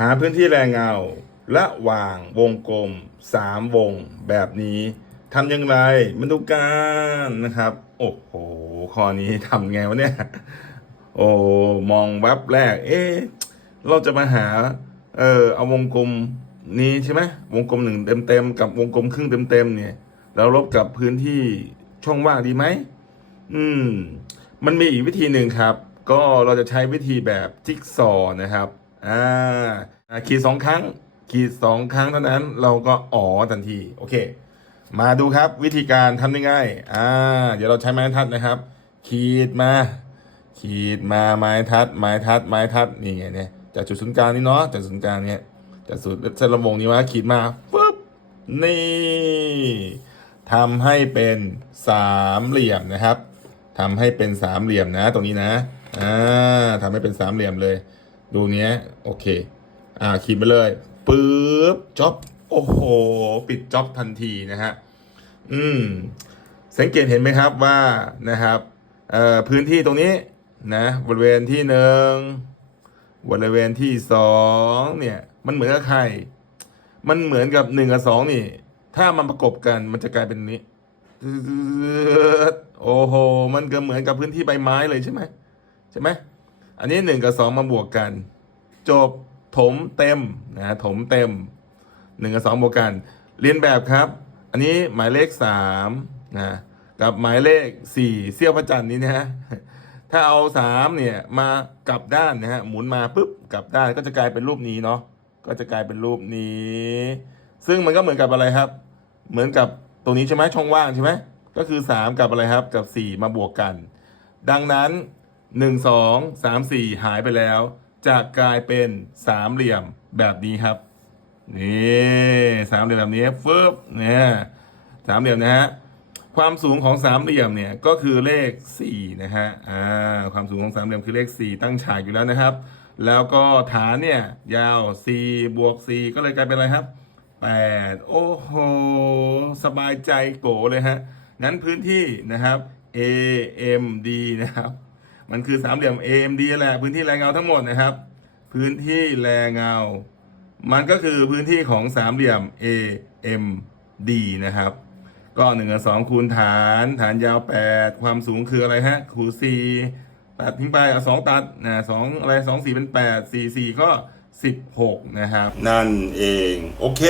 หาพื้นที่แรงเงาระหว่างวงกลมสามวงแบบนี้ทำอย่างไรมาดูกันนะครับ โอ้โหข้อนี้ทำไงวะเนี่ย โอ้มองแวบแรก เอ๊ะเราจะมาหา เออเอาวงกลมนี้ใช่ไหมวงกลมหนึ่งเต็มๆกับวงกลมครึ่งเต็มๆเนี่ยแล้วลบกับพื้นที่ช่องว่างดีไหมอืม มันมีอีกวิธีหนึ่งครับ ก็เราจะใช้วิธีแบบจิ๊กซอนะครับ อ่าขีดสองครั้ง ขีดสองครั้งเท่านั้น เราก็อ๋อทันที โอเค มาดูครับวิธีการทำยังไงอ่า เดี๋ยวเราใช้ไม้ทัดนะครับ ขีดมา ขีดมาไม้ทัด ไม้ทัด ไม้ทัดนี่ไงเนี่ยจากจุดศูนย์กลางนี่เนาะจากศูนย์กลางเนี่ยจากจุดเส้นระวงนี้ว่าขีดมาปึ๊บนี่ทำให้เป็นสามเหลี่ยมนะครับทำให้เป็นสามเหลี่ยมนะ ตรงนี้นะอ่าทำให้เป็นสามเหลี่ยมเลย ดูเนี้ยโอเค อ่าขีดไปเลยปึ๊บจ็อบโอ้โห ปิดจ็อบทันทีนะฮะอืมสังเกตเห็นไหมครับว่านะครับเอ่อพื้นที่ตรงนี้นะบริเวณที่หนึ่งบริเวณที่สองเนี่ย มันเหมือนกับใคร มันเหมือนกับหนึ่งกับสองนี่ ถ้ามันประกบกันมันจะกลายเป็นนี้โอ้โห มันก็เหมือนกับพื้นที่ใบไม้เลยใช่ไหมใช่ไหม อันนี้หนึ่งกับสองมาบวกกัน จบถมเต็มนะถมเต็มหนึ่งกับสองบวกกัน เรียนแบบครับ อันนี้หมายเลขสามนะกับหมายเลขสี่เสี้ยวพระจันทร์นี้นะฮะถ้าเอาสามเนี่ยมากลับด้านนะฮะหมุนมาปุ๊บกลับด้านก็จะกลายเป็นรูปนี้เนาะก็จะกลายเป็นรูปนี้ ซึ่งมันก็เหมือนกับอะไรครับ เหมือนกับตรงนี้ใช่ไหมช่องว่างใช่ไหมก็คือสามกับอะไรครับกับสี่มาบวกกัน ดังนั้น หนึ่งสองสามสี่หายไปแล้ว จะกลายเป็นสามเหลี่ยมแบบนี้ครับนี่สามเหลี่ยมแบบนี้ฟึบเนี่ยสามเหลี่ยมนะฮะความสูงของสามเหลี่ยมเนี่ยก็คือเลขสี่นะฮะอ่าความสูงของสามเหลี่ยมคือเลขสี่ตั้งฉากอยู่แล้วนะครับ แล้วก็ฐานเนี่ยยาวสี่บวกสี่ก็เลยกลายเป็นอะไรครับแปดโอ้โหสบายใจโกเลยฮะนั้นพื้นที่นะครับ AMD นะครับ มันคือสามเหลี่ยม AMD แหละพื้นที่แรงเงาทั้งหมดนะครับ พื้นที่แรงเงา มันก็คือพื้นที่ของสามเหลี่ยม AMD นะครับก็หนึ่งกับสองคูณฐาน ฐานยาวแปดความสูงคืออะไรฮะคูณสี่ตัดทิ้งไปเอาสองตัดนะสองอะไรสองสี่เป็นแปดสี่สี่ก็สิบหกนะครับ นั่นเอง โอเค